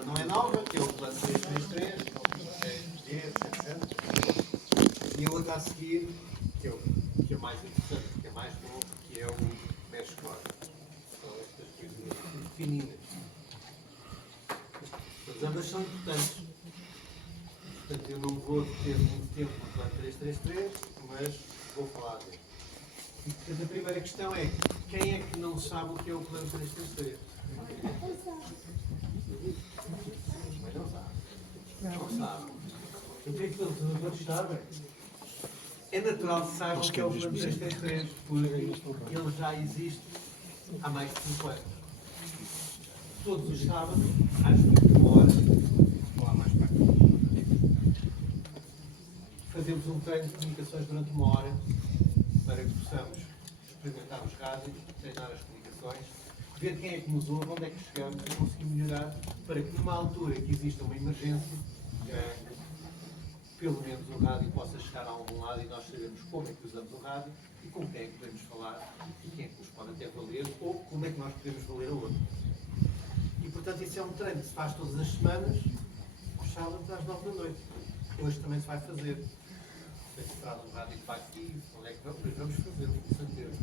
A não é nova, que é o plano 333, que é 700. E a outra a seguir, que é mais interessante, que é mais novo, que é o Mesh Core. São estas coisinhas pequeninas. Mas ambas são importantes. Portanto, eu não vou ter muito tempo no plano 333, mas vou falar dele. E, portanto, a primeira questão é: quem é que não sabe o que é o plano 333? Mas não sabe. Não sabe. O que é que todos sabem? É natural que saibam o que é o plano 333, porque ele já existe há mais de 5 anos. Todos os sábados, às 21h, ou há mais para fazemos um treino de comunicações durante 1 hora para que possamos experimentar os rádios, treinar as comunicações, ver quem é que nos ouve, onde é que chegamos e conseguir melhorar para que numa altura que exista uma emergência, pelo menos o rádio possa chegar a algum lado e nós sabemos como é que usamos o rádio e com quem é que podemos falar e quem é que nos pode até valer ou como é que nós podemos valer a outro. E portanto isso é um treino que se faz todas as semanas, aos sábados às 9 da noite. Hoje também se vai fazer. Se traz um rádio para aqui, onde é que vamos? Pois vamos fazer, com certeza.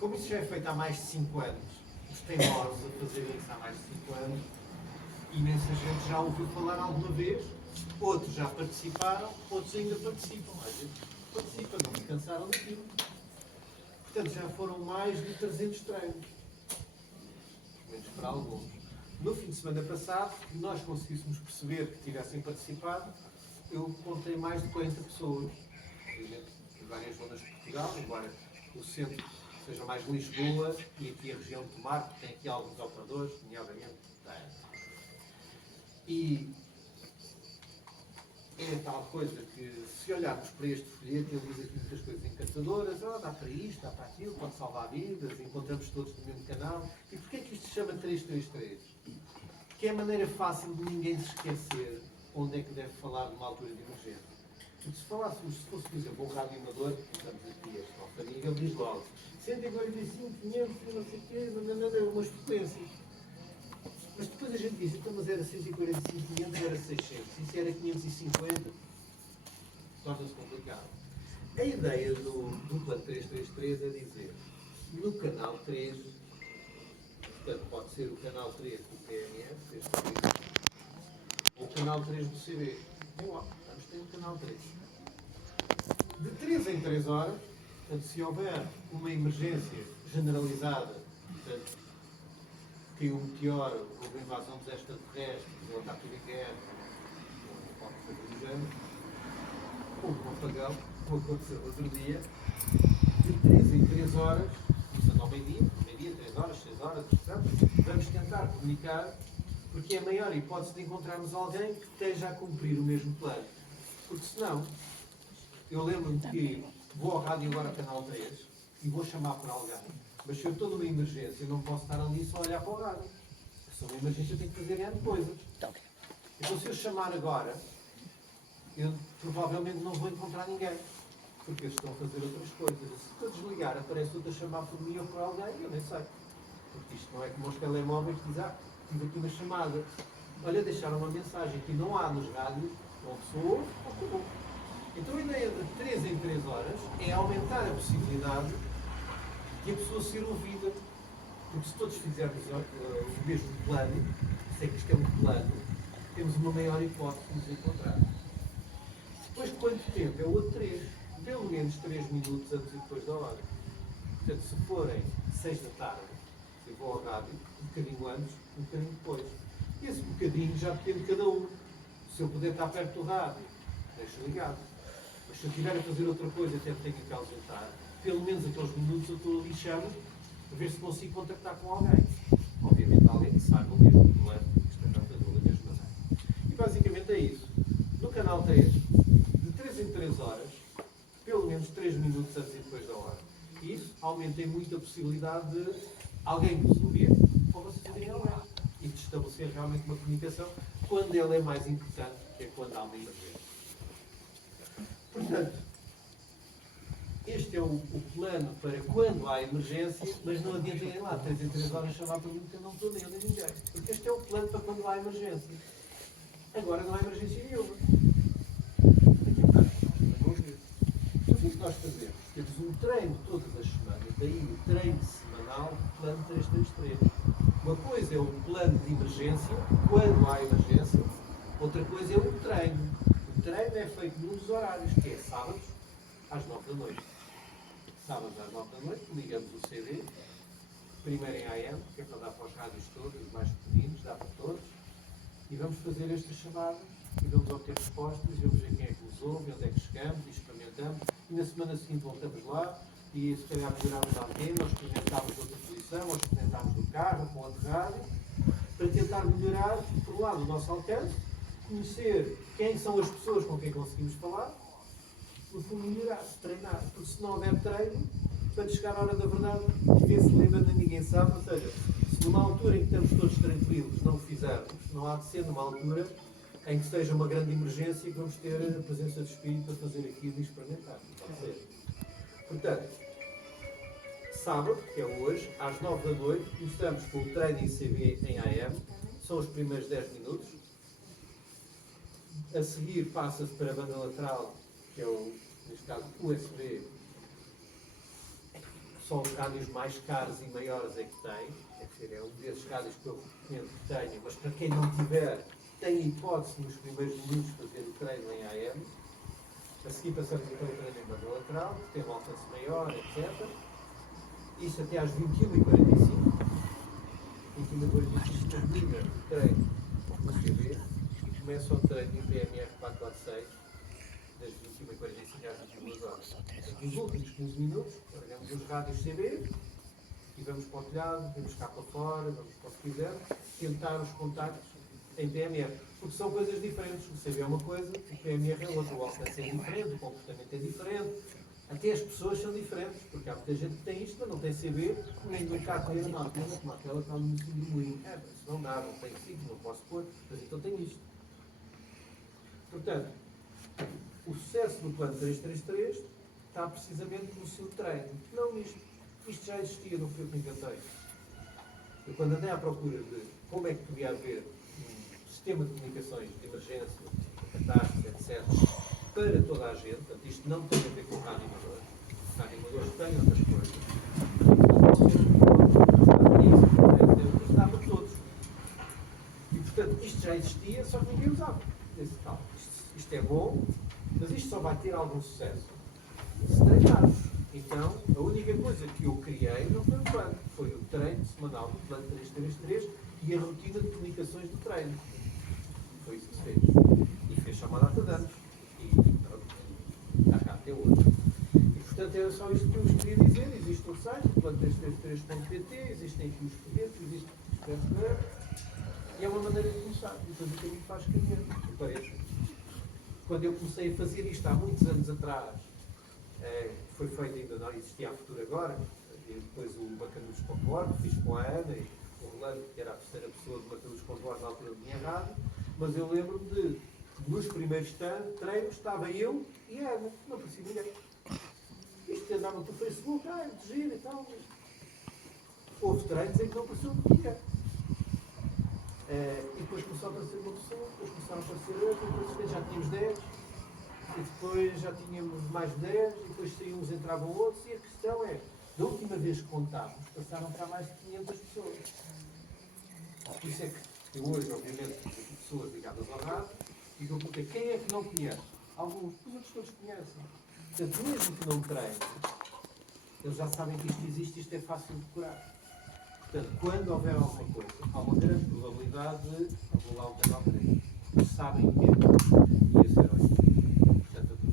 Como isso já é feito há mais de 5 anos, os teimosos a fazerem isso há mais de 5 anos, imensa gente já ouviu falar alguma vez, outros já participaram, outros ainda participam. A gente participa, não se cansaram daquilo. Portanto, já foram mais de 300 treinos. Pelo menos para alguns. No fim de semana passado, que nós conseguíssemos perceber que tivessem participado, eu contei mais de 40 pessoas, em várias zonas de Portugal, embora o centro seja mais Lisboa e aqui a região de Tomar, que tem aqui alguns operadores, nomeadamente da E é tal coisa que, se olharmos para este folheto, ele diz aqui muitas coisas encantadoras, dá para isto, dá para aquilo, pode salvar vidas, encontramos todos no mesmo canal. E porquê é que isto se chama 333? Que é a maneira fácil de ninguém se esquecer onde é que deve falar numa altura de emergência. Porque se falássemos, se fosse, por exemplo, um rádio amador, que estamos aqui, este nosso amigo, ele diz logo 145, 500, não sei o quê, umas frequências. Mas depois a gente diz, então, mas era 145, 500, era 600, isso era 550, torna-se complicado. A ideia do plano 333 é dizer, no canal 3, portanto, pode ser o canal 3 do PMF, ou o canal 3 do CB. Vamos ter o canal 3. De 3 em 3 horas, portanto, se houver uma emergência generalizada, portanto, caiu um meteoro, houve invasão dos extraterrestres, ou está tudo em guerra, ou qualquer coisa do género, ou um apagão, como aconteceu outro dia, de 3 em 3 horas, portanto ao meio-dia, 3 horas, 6 horas, portanto, vamos tentar comunicar, porque é a maior hipótese de encontrarmos alguém que esteja a cumprir o mesmo plano. Porque senão, eu lembro-me que vou ao rádio agora ao canal 3 e vou chamar por alguém. Mas se eu estou numa emergência, eu não posso estar ali só a olhar para o rádio. Se é uma emergência, eu tenho que fazer N coisas. Então, se eu chamar agora, eu provavelmente não vou encontrar ninguém. Porque eles estão a fazer outras coisas. Se eu desligar, aparece outro a chamar por mim ou por alguém, eu nem sei. Porque isto não é como os telemóveis que dizem, tive aqui uma chamada. Olha, deixaram uma mensagem que não há nos rádios, ou pessoa, ou acabou. Então, a ideia de 3 em 3 horas é aumentar a possibilidade de a pessoa ser ouvida. Porque se todos fizermos o mesmo plano, sei que isto é um plano, temos uma maior hipótese de nos encontrar. Depois de quanto tempo? É o outro 3. Pelo menos 3 minutos antes e depois da hora. Portanto, se forem 6 da tarde, eu vou ao rádio, um bocadinho antes, um bocadinho depois. E esse bocadinho já depende de cada um. Se eu puder estar perto do rádio, deixo ligado. Mas se eu estiver a fazer outra coisa, até tenho que ausentar, pelo menos aqueles minutos eu estou ali chamo, a ver se consigo contactar com alguém. Obviamente alguém que saiba o mesmo problema, que esteja a fazer a mesma coisa. E basicamente é isso. No canal 3, de 3 em 3 horas, pelo menos 3 minutos antes e depois da hora. E isso aumenta muito a possibilidade de alguém vos ouvir ou vocês ouvirem alguém. E de estabelecer realmente uma comunicação quando ela é mais importante, que é quando há uma emergência. Portanto, este é o plano para quando há emergência, mas não adianta ir lá 3 em 3 horas chamar para mim que eu não estou nem eu nem ninguém. Porque este é o plano para quando há emergência. Agora não há emergência nenhuma. Aqui está. Vamos ver. Então, o que nós fazemos? Temos um treino todas as semanas, daí o treino semanal do plano 333. Uma coisa é um plano de emergência, quando há emergência, outra coisa é um treino. O treino é feito nos horários, que é sábados às 9 da noite. Sábados às 9 da noite, ligamos o CD, primeiro em AM, que é para dar para os rádios todos, os mais pequeninos, dá para todos, e vamos fazer estas chamadas, e vamos obter respostas, e vamos ver quem é que nos ouve, onde é que chegamos, e experimentamos, e na semana seguinte voltamos lá, e se calhar melhoramos a antena, ou experimentámos outra posição, ou experimentámos no carro, com outro rádio, para tentar melhorar, por um lado, o nosso alcance, conhecer quem são as pessoas com quem conseguimos falar, no fundo melhorar, treinar, porque se não houver treino, quando chegar a hora da verdade, ninguém se lembra, nem ninguém sabe, ou seja, se numa altura em que estamos todos tranquilos não o fizermos, não há de ser numa altura em que seja uma grande emergência e que vamos ter a presença de espírito para fazer aquilo e experimentar. Pode ser. Portanto, sábado, que é hoje, às 9 da noite, começamos com o treino ICB em AM, são os primeiros 10 minutos. A seguir passa-se para a banda lateral, que é o, neste caso, USB. São os rádios mais caros e maiores é que tem. É dizer, é um desses rádios que eu recomendo que tenha, mas para quem não tiver, tem a hipótese nos primeiros minutos fazer o treino em AM. A seguir passamos para o treino em banda lateral, que tem um alcance maior, etc. Isto até às 21h45. 21h45 termina o treino no CB e começa o treino em PMR 446 das 21h45 às 22 horas. Nos últimos 15 minutos, carregamos os rádios CB e vamos para o telhado, vamos cá para fora, vamos para o que quiser, tentar os contactos em PMR. Porque são coisas diferentes. O CB é uma coisa, o PMR é outra. O alcance é diferente, o comportamento é diferente. Até as pessoas são diferentes, porque há muita gente que tem isto, mas não tem CB, nem no carro tem uma antena, como aquela que está no início do moinho. Mas isso não dá, não tem sítio, não posso pôr, mas então tem isto. Portanto, o sucesso do plano 333 está precisamente no seu treino, não nisto. Isto já existia, não foi o que inventei. Eu quando andei à procura de como é que podia haver um sistema de comunicações de emergência, catástrofe, etc., para toda a gente, portanto, isto não tem a ver com o rádio amador. O rádio amador tem outras coisas. Isto dá para todos. E, portanto, isto já existia, só que ninguém usava. Isto é bom, mas isto só vai ter algum sucesso se treinarmos. Então, a única coisa que eu criei não foi o plano, foi o treino semanal do plano 333 e a rotina de comunicações do treino. Foi isso que se fez. E fez só uma data de anos. E está cá até hoje. E, portanto, era só isto que eu vos queria dizer. Existe um site, o plano333.pt, existem aqui os foguetes, existe e é uma maneira de começar. E depois o caminho faz caminhando. Parece. Quando eu comecei a fazer isto há muitos anos atrás, foi feito, ainda não existia a Futuro Agora, e depois o Bacanudos.org, fiz com a Ana e o Rolando, que era a terceira pessoa do Bacanudos.org na altura de minha rádio, mas eu lembro-me de, nos primeiros treinos, estava eu e a Ana, não parecia ninguém. Isto andava pelo Facebook, muito giro e tal. Houve treinos em que não apareceu ninguém. E depois começou a aparecer uma pessoa, depois começaram a aparecer outra, depois já tínhamos 10. E depois já tínhamos mais 10, e depois saímos, entravam outros, e a questão é, da última vez que contámos, passaram para mais de 500 pessoas. Por isso é que eu hoje, obviamente, tenho pessoas ligadas ao rádio, e eu perguntei, quem é que não conhece? Alguns, os outros todos conhecem. Portanto, mesmo que não treinem, eles já sabem que isto existe, isto é fácil de decorar. Portanto, quando houver alguma coisa, há uma grande probabilidade de rolar um canal 3. Sabem que é, e esse era o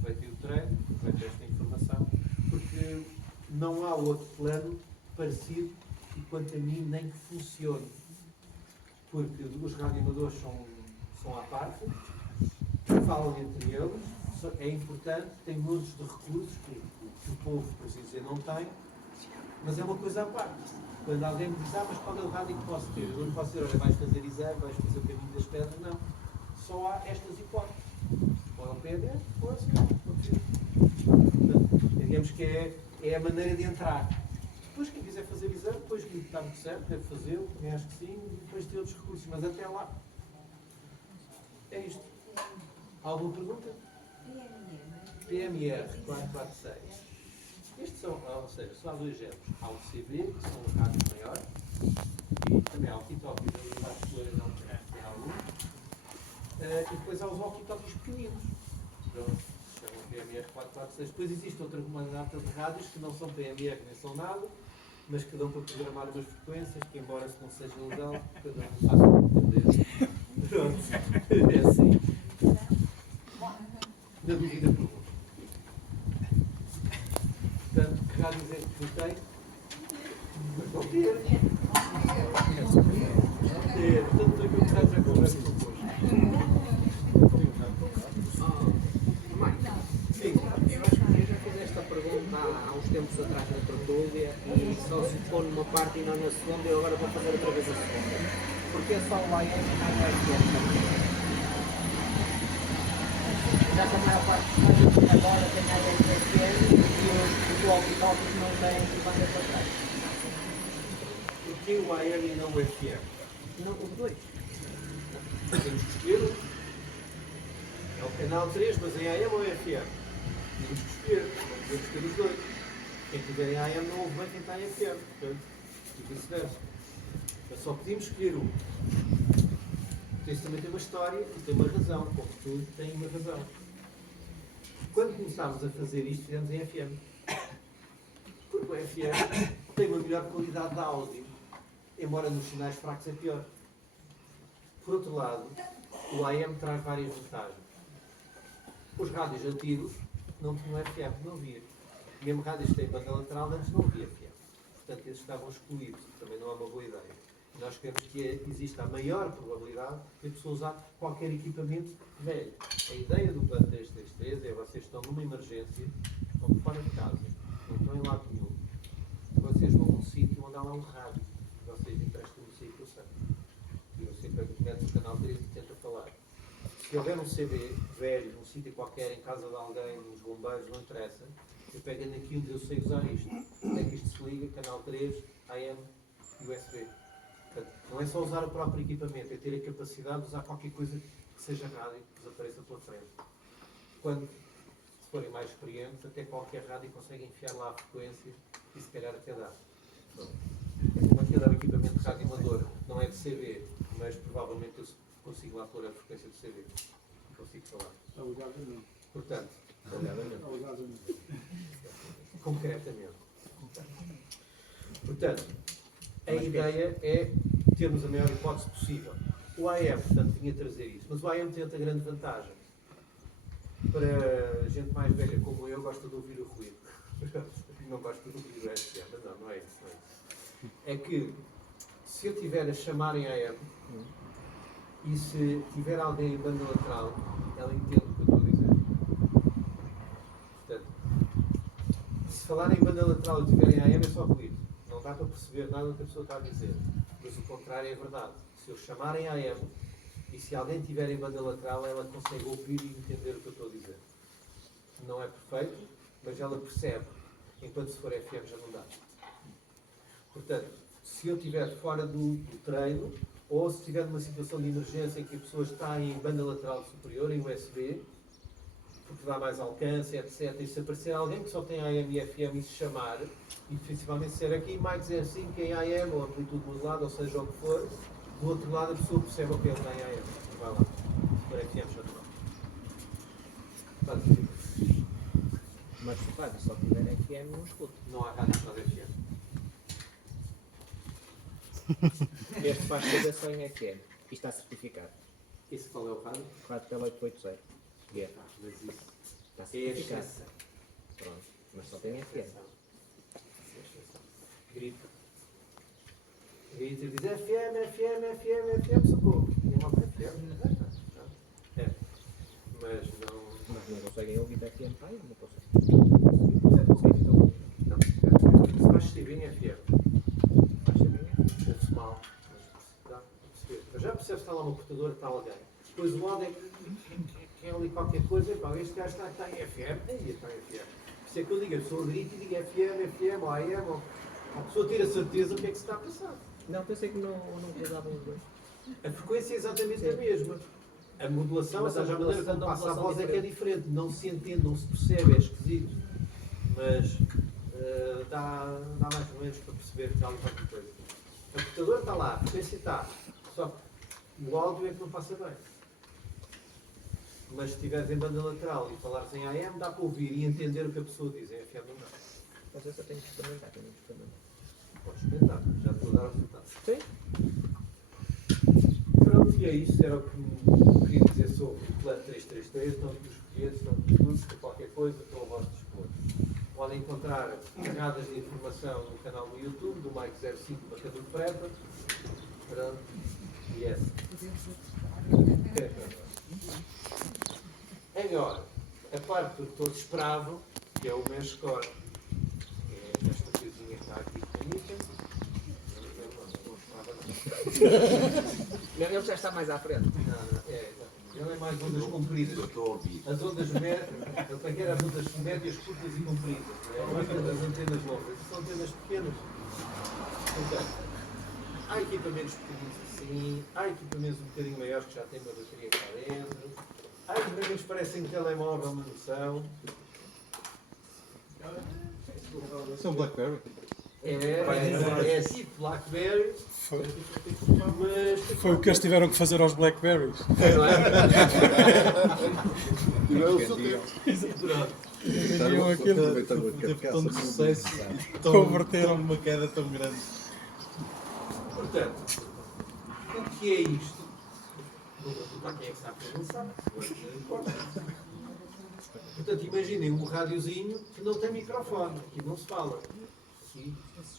aproveitem o treino, aproveitem esta informação, porque não há outro plano parecido e, quanto a mim, nem que funcione. Porque os radioamadores são à parte, falam entre eles, é importante, tem montes de recursos que o povo, por assim dizer, não tem, mas é uma coisa à parte. Quando alguém me diz, mas qual é o rádio que posso ter? Eu não posso dizer, olha, vais fazer exame, vais fazer o caminho das pedras, não. Só há estas hipóteses. Ou é o PDS, ou é o CB. Portanto, é digamos que é a maneira de entrar. Depois, quem quiser fazer exame, depois que está muito certo, deve fazê-lo, também acho que sim, e depois tem outros recursos, mas até lá é isto. Alguma pergunta? PMR 446. Estes são, ou seja, só há dois géneros. Há o CB, que são os rádios maiores, e também há o walkie-talkie, as pessoas não têm algum. E depois há os walkie-talkies pequeninos. Pronto, se chamam PMR 446. Depois existe outra data de rádios que não são PMR nem são nada, mas que dão para programar umas frequências que, embora se não seja legal, cada um faça o que entender. Pronto, é assim. Na dúvida, pergunta. Portanto, que rádios é que tem? Mas não ter. Portanto, aquilo que já conversa convosco. Sim, eu acho que eu já fiz esta pergunta há uns tempos atrás na tertúlia e só se pôr numa parte e não na segunda, e agora vou fazer outra vez a segunda. Porque é só o AM e não é FM também. Já que a maior parte dos rádios agora tem AM e FM e os walkie-talkies não têm bandas para trás. Porque o AM e não o FM? Não, os dois. Temos que escolher um. É o canal 3, mas em AM ou em FM? Temos que escolher. Não podemos escolher os dois. Quem tiver em AM não ouve bem quem está em FM. Portanto, e vice-versa. Mas só podíamos escolher um. Porque isso também tem uma história e tem uma razão. Como tudo tem uma razão. Quando começámos a fazer isto, fizemos em FM. Porque o FM tem uma melhor qualidade de áudio. Embora nos sinais fracos é pior. Por outro lado, o AM traz várias vantagens. Os rádios antigos não tinham FM, não havia. Mesmo rádios que têm banda lateral, antes não havia FM. Portanto, eles estavam excluídos. Também não é uma boa ideia. Nós queremos que exista a maior probabilidade de a pessoa usar qualquer equipamento velho. A ideia do plano 333 é vocês estão numa emergência, estão fora de casa, não estão em lado nenhum. Vocês vão a um sítio onde há lá um rádio. Vocês emprestam no sítio, sabe? E você mete o canal 3 e tenta falar. Se houver um CD velho, num sítio qualquer, em casa de alguém, nos bombeiros, não interessa, eu pego naquilo e diz, eu sei usar isto. É que isto se liga, canal 3, AM e USB. Portanto, não é só usar o próprio equipamento, é ter a capacidade de usar qualquer coisa que seja rádio e que vos apareça pela frente. Quando, se forem mais experientes, até qualquer rádio consegue enfiar lá a frequência e se calhar até dá. Como aqui dar equipamento de rádio amador não é de CV, mas provavelmente eu consigo lá pôr a frequência de CV. Consigo falar. Alegadamente. Portanto, Alegadamente. concretamente. Portanto, a ideia é termos a maior hipótese possível. O AM, portanto, vinha trazer isso. Mas o AM tem outra grande vantagem. Para gente mais velha como eu, gosta de ouvir o ruído. Não gosto de ouvir o FM, mas não é isso. Não é isso. É que, se eu tiver a chamar em AM, e se tiver alguém em banda lateral, ela entende o que eu estou a dizer. Portanto, se falar em banda lateral e tiver em AM, é só ruído. Não dá para perceber nada do que a pessoa está a dizer. Mas o contrário é verdade. Se eu chamar em AM e se alguém tiver em banda lateral, ela consegue ouvir e entender o que eu estou a dizer. Não é perfeito, mas ela percebe. Enquanto se for FM já não dá. Portanto, se eu estiver fora do treino, ou se estiver numa situação de emergência em que a pessoa está em banda lateral superior, em USB, porque dá mais alcance, etc. E se aparecer alguém que só tem AM e FM e se chamar, e principalmente ser aqui, mais dizer assim que em AM, ou amplitude modulada, ou seja o que for, do outro lado a pessoa percebe o que ele está em AM. Vai lá. Se for FM já não. Mas se o rádio só tiver FM, não escuto. Não há rádio só de FM. Este faz tudo só em FM. E está certificado. Esse qual é o rádio? Rádio pela 880. É. Mas isso Está é certificado. exceção. Pronto. Mas só tem FM. Grita. Grita e diz FM, socorro. Não há FM. É. Mas não. Mas não conseguem ouvir FM para aí, não conseguem. Não. Se faz TV em FM. Faz também FM. Ouve-se mal. Mas dá para perceber. Mas já percebe se está lá uma portadora, está alguém. Depois o lado é ali qualquer coisa. Pá, este gajo está em FM. Aí está em FM. isso é que eu digo, a pessoa grita e diga FM, ou AM, ou... a pessoa ter a certeza do que é que se está a passar. Não, pensei que não usavam os dois. A frequência é exatamente a mesma. A modulação, ou Mas a seja, a maneira modulação como da passa a modulação voz é que é diferente. Não se entende, não se percebe, é esquisito. Mas dá mais ou menos para perceber que há ali qualquer coisa. A computadora está lá, a frequência está. Só que o áudio é que não passa bem. Mas se estiveres em banda lateral e falares em AM, dá para ouvir e entender o que a pessoa diz. Em FM não dá. Mas essa tenho que experimentar, Podes experimentar, já te vou dar o resultado. Sim? Pronto, e é isso. Era o que me queria dizer sobre o plano 333. Estão aqui os folhetos, estão aqui tudo, se qualquer coisa, estou a vosso dispor. Podem encontrar carregadas de informação no canal do YouTube, do Mike 05 Matador Prepa. Pronto, e essa. Agora, a parte que todos esperavam, que é o Mescore. É esta coisinha que está aqui bonita. Ele já está mais à frente. Não, ele é mais ondas compridas. As ondas médias, ele tem que era as ondas médias, curtas e compridas. É mais das antenas longas. São antenas pequenas. Portanto, há equipamentos pequeninos assim, há equipamentos um bocadinho maiores que já têm uma bateria cá dentro. Há equipamentos que parecem um telemóvel, uma noção. São Blackberry. É tipo BlackBerry, mas Foi o que eles tiveram que fazer aos Blackberries. não é? Não é o seu tempo. Pronto. Vendiam aquilo, teve tão de sucesso, converteram numa queda tão grande. Portanto, o que é isto? Vou perguntar quem é que sabe, quem não sabe. Não importa. Portanto, imaginem um rádiozinho que não tem microfone, aqui não se fala. Aqui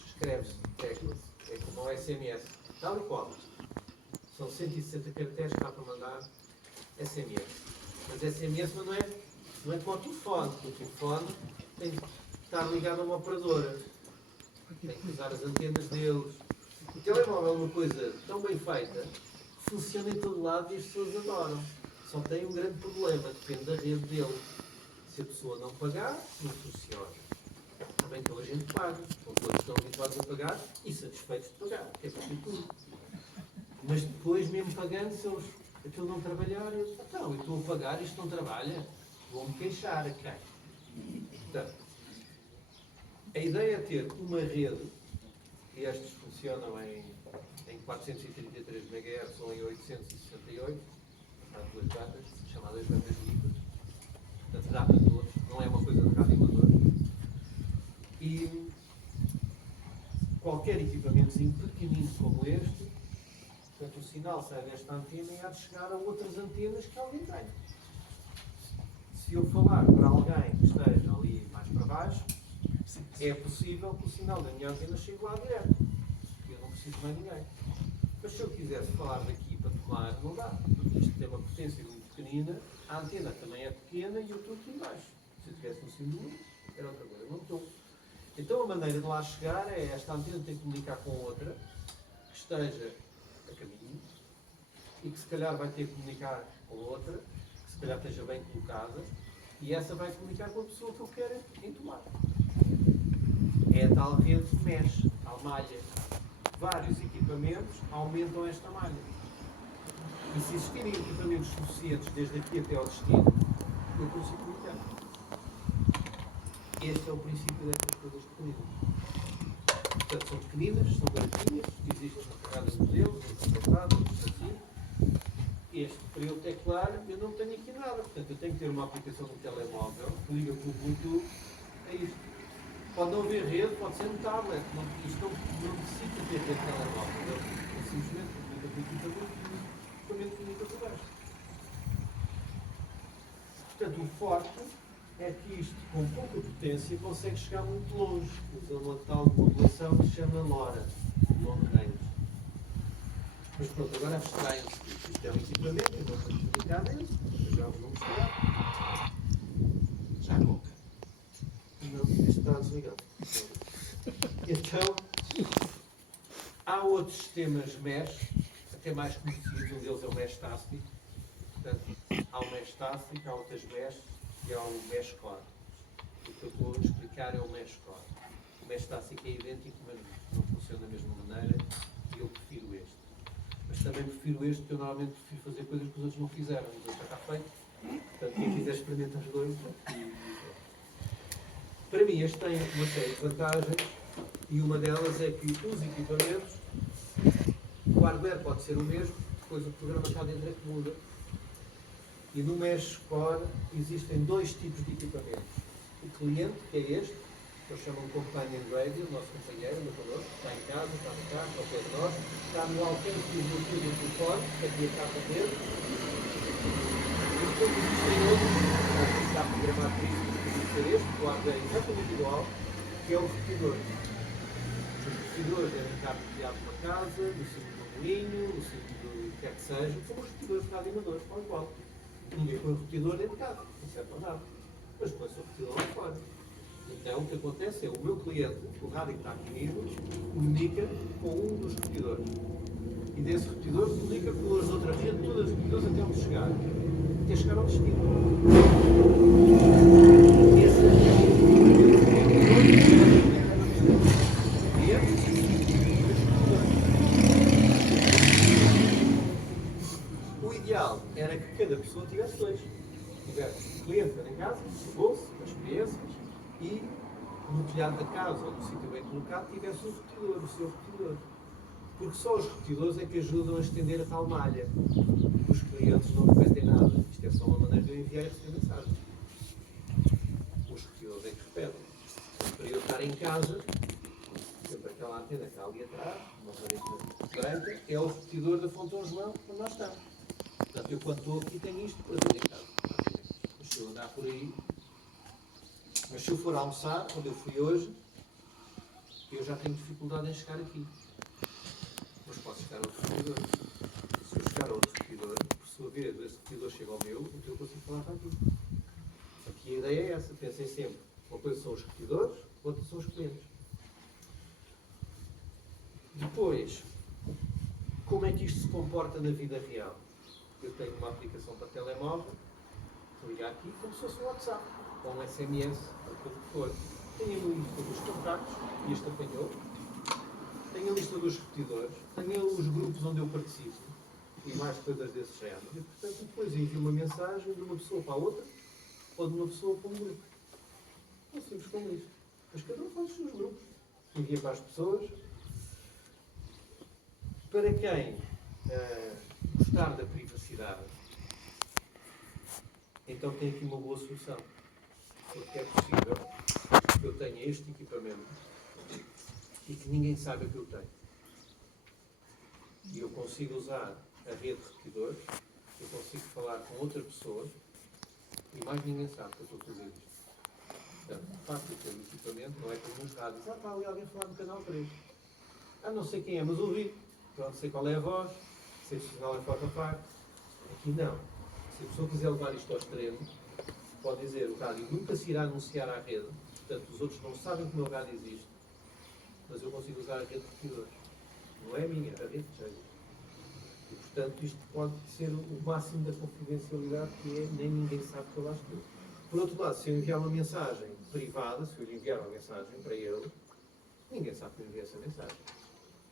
escreve-se teclas, é como o SMS, tal e qual. São 160 caracteres que dá para mandar SMS. Mas SMS não é como o telefone. O telefone tem que estar ligado a uma operadora. Tem que usar as antenas deles. O telemóvel é uma coisa tão bem feita que funciona em todo lado e as pessoas adoram. Só tem um grande problema, depende da rede dele. Se a pessoa não pagar, não funciona. Também toda a gente paga, ou todos estão habituados a pagar e satisfeitos de pagar, que é para tudo. Mas depois, mesmo pagando, se eles aquilo não trabalhar, eu estou a pagar, isto não trabalha, vou-me queixar a quem? Portanto, a ideia é ter uma rede, e estes funcionam em 433 MHz ou em 868, há duas bandas, chamadas bandas livres, portanto dá para todos, não é uma coisa de rádio amador. E qualquer equipamentozinho pequenino como este, portanto o sinal sai desta antena e há de chegar a outras antenas que alguém tem. Se eu falar para alguém que esteja ali mais para baixo, é possível que o sinal da minha antena chegue lá direto. Eu não preciso mais ninguém. Mas se eu quisesse falar daqui para tomar, não dá. Porque isto tem uma potência muito pequenina, a antena também é pequena e eu estou aqui embaixo. Se eu estivesse no cimo do mundo, era outra coisa. Não estou. Então a maneira de lá chegar é esta antena tem que comunicar com outra que esteja a caminho e que se calhar vai ter que comunicar com outra que se calhar esteja bem colocada e essa vai comunicar com a pessoa que eu quero entomar. É a tal rede mesh, tal malha. Vários equipamentos aumentam esta malha. E se existirem equipamentos suficientes desde aqui até ao destino, eu consigo comunicar. Este é o princípio destas coisas pequeninas. Portanto, são pequeninas, são baratinhas, existem carregadas de modelos, importadas, assim. Este, para eu teclar, eu não tenho aqui nada. Portanto, eu tenho que ter uma aplicação no telemóvel que liga com o Bluetooth a isto. Pode não haver rede, pode ser um tablet. Isto não necessita ter rede de telemóvel. É simplesmente comunica com o equipamento e o equipamento comunica com o resto. Portanto, o forte é que isto, com pouca potência, consegue chegar muito longe. Usa uma tal modulação que se chama LoRa, long range. Mas pronto, agora abstraem-se. Isto é um equipamento, eu vou explicar dele, já vos vou mostrar. Já a boca. Não, este está desligado. Então, há outros sistemas mesh, até mais conhecidos, um deles é o mesh tácito. Portanto, há o mesh tácito, há outras mesh e há o mesh core. O que eu estou a explicar é o mesh core. O mesh tássico é idêntico, mas não funciona da mesma maneira e eu prefiro este. Mas também prefiro este, porque eu normalmente prefiro fazer coisas que os outros não fizeram. Os outros já está feito. Portanto, quem quiser experimentar os dois. Para mim, este tem uma série de vantagens e uma delas é que os equipamentos, o hardware pode ser o mesmo, depois o programa cá dentro é que muda. E no Mesh Core existem dois tipos de equipamentos. O cliente, que é este, que eles chamam de Companion Radio, o nosso companheiro, o meu connosco, está em casa, está no carro, está ao pé de nós, está no alcance do Bluetooth do telefone, que aqui a capa dele. E depois existem outros, que está programado para isso, que pode ser este, o hardware é exatamente igual, que é o repetidor. Os repetidores devem estar criados numa casa, no centro do moinho, no centro do que quer que seja, são os repetidores de animadores, tal e qual. Ninguém põe o repetidor dentro de casa, não serve para nada. Mas põe-se o repetidor lá fora. Então o que acontece é o meu cliente, o rádio que está comigo, comunica com um dos repetidores. E desse repetidor comunica com as outras redes, todas as repetidores até onde chegar. Até chegar ao destino. Esse o ideal era que cada pessoa tivesse dois. Tivesse o cliente em casa, o bolso, as crianças, e no telhado da casa ou no sítio bem colocado tivesse o seu repetidor. Porque só os repetidores é que ajudam a estender a tal malha. Os clientes não repetem nada. Isto é só uma maneira de eu enviar e receber mensagem. Os repetidores é que repetem. Para eu estar em casa, sempre aquela antena que está ali atrás, uma vareta branca, é o repetidor da Fonte Dom João, onde nós estamos. Portanto, eu quando estou aqui tenho isto para ter em casa. Mas se eu andar por aí, mas se eu for almoçar, onde eu fui hoje, eu já tenho dificuldade em chegar aqui. Mas posso chegar a outro repetidor. Se eu chegar a outro repetidor, por sua vez, esse repetidor chega ao meu, então eu consigo falar para aqui. Aqui a ideia é essa. Pensem sempre. Uma coisa são os repetidores, outra são os clientes. Depois, como é que isto se comporta na vida real? Eu tenho uma aplicação para telemóvel, ligar aqui como se fosse um WhatsApp, ou um SMS, ou o que for. Tenho a lista dos contactos, e este apanhou. Tenho a lista dos repetidores, tenho os grupos onde eu participo, e mais coisas desse género. E, portanto, depois envio uma mensagem de uma pessoa para a outra, ou de uma pessoa para um grupo. Tão simples como isso. Mas cada um faz os seus grupos. Envia para as pessoas. Para quem gostar da privacidade, então tem aqui uma boa solução. Porque é possível que eu tenha este equipamento e que ninguém saiba que eu tenho. E eu consigo usar a rede de repetidores, eu consigo falar com outra pessoa e mais ninguém sabe que eu estou a fazer isto. Portanto, faço aquele equipamento, não é como nos rádios. Está ali alguém a falar no canal 3. Não sei quem é, mas ouvi. Pronto, sei qual é a voz, sei se o sinal é forte ou fraco. Aqui não. Se a pessoa quiser levar isto ao extremo, pode dizer o rádio nunca se irá anunciar à rede, portanto os outros não sabem que o meu rádio existe, mas eu consigo usar a rede de repetidores. Não é a minha, é a rede de jeito. E portanto isto pode ser o máximo da confidencialidade, que é nem ninguém sabe que eu lá estou. Por outro lado, se eu enviar uma mensagem privada, se eu lhe enviar uma mensagem para ele, ninguém sabe que eu enviei essa mensagem.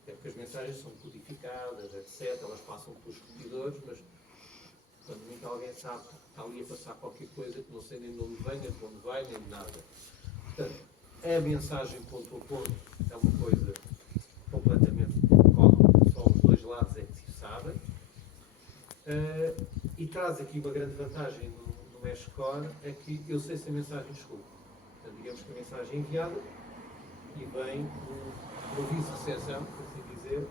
É porque as mensagens são codificadas, etc. Elas passam pelos repetidores, mas quando nunca alguém sabe que está ali a passar qualquer coisa que não sei nem de onde vem, nem de onde vai, nem de nada. Portanto, a mensagem ponto a ponto é uma coisa completamente cómoda, só os dois lados é que se sabem. E traz aqui uma grande vantagem no Mesh Core, é que eu sei se a mensagem chegou. Portanto, digamos que a mensagem é enviada e vem um aviso de recepção, por assim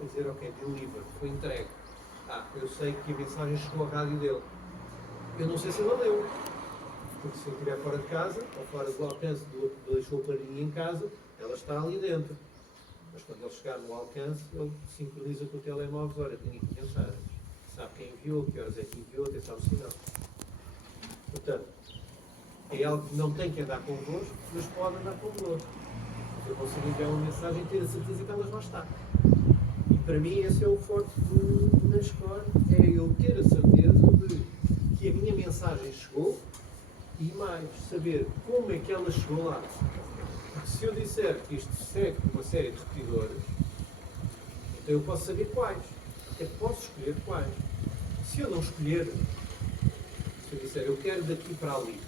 dizer, ok, deliver, foi entregue. Eu sei que a mensagem chegou à rádio dele. Eu não sei se ele a leu. Porque se ele estiver fora de casa, ou fora do alcance do outro que deixou o parinho em casa, ela está ali dentro. Mas quando ele chegar no alcance, ele sincroniza com o telemóvel, olha, tenho aqui mensagens. Sabe quem enviou, que horas é que enviou, até sabe o sinal. Portanto, é algo que não tem que andar convosco, mas pode andar convosco. Eu consigo enviar uma mensagem e ter a certeza que elas lá está. E para mim esse é o forte do Mesh Core, é eu ter a certeza de que a minha mensagem chegou E mais, saber como é que ela chegou lá. Porque se eu disser que isto segue uma série de repetidores, então eu posso saber quais. Até posso escolher quais. Se eu não escolher, se eu disser eu quero daqui para ali,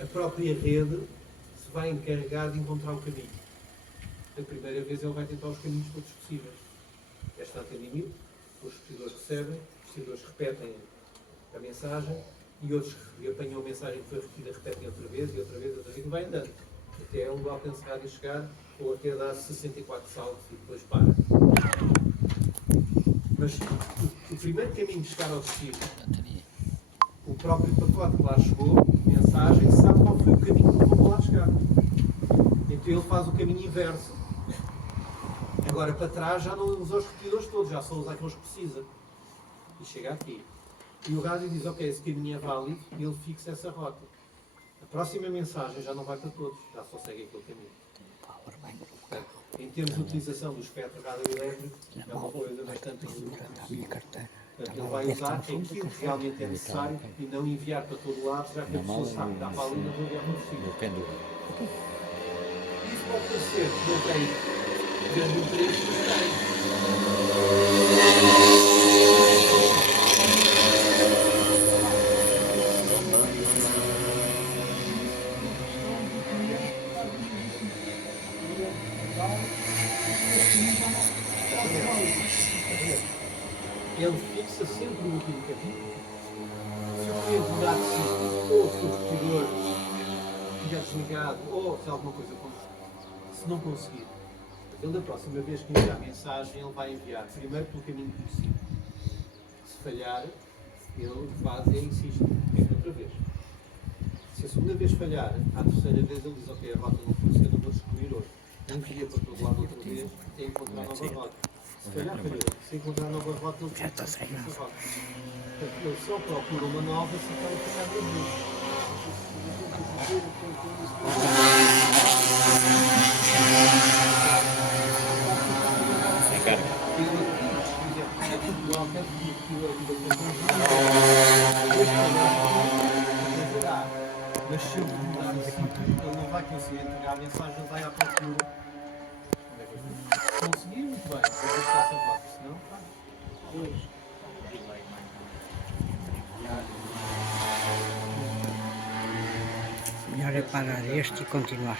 a própria rede se vai encarregar de encontrar o caminho. A primeira vez ele vai tentar os caminhos todos possíveis. Esta antena emite, os repetidores recebem, os repetidores repetem a mensagem e outros que apanham a mensagem que foi repetida repetem outra vez e vai andando. Até onde o alcance rádio chegar ou até dar 64 saltos e depois para. Mas o primeiro caminho de chegar ao destino, o próprio pacote que lá chegou, mensagem, sabe qual foi o caminho que levou lá chegar. Então ele faz o caminho inverso. Agora para trás já não usa os repetidores todos, já só usa aqueles que precisa. E chega aqui. E o rádio diz, ok, esse caminho é válido, e ele fixa essa rota. A próxima mensagem já não vai para todos, já só segue aquele caminho. Portanto, em termos de utilização do espectro radioelétrico, é uma coisa bastante reduzida. Portanto, ele vai usar aquilo que realmente é necessário e não enviar para todo lado, já que a pessoa sabe que está para ali na rua e é possível. Isso pode parecer que não tem grande interesse, mas tem. Ele fixa sempre o último capítulo. Se o cliente mudar de sítio, ou se o repetidor estiver desligado, ou se alguma coisa acontecer, se não conseguir, ele da próxima vez que enviar a mensagem, ele vai enviar primeiro pelo caminho conhecido. Se falhar, ele faz e insiste, outra vez. Se a segunda vez falhar, à terceira vez ele diz, ok, a rota não funciona, vou descobrir outra. Envia para todo lado outra vez e encontrar nova rota. Se falhar, falhou. Se encontrar nova rota, ele fica essa rota. Portanto, ele só procura uma nova se aquela ficar duas vezes. Mas se eu mudar de sítio, ele não vai conseguir entregar a mensagem, ele vai à procura. Conseguir, muito bem, depois está essa rota, senão, pois. Melhor é parar este e continuar.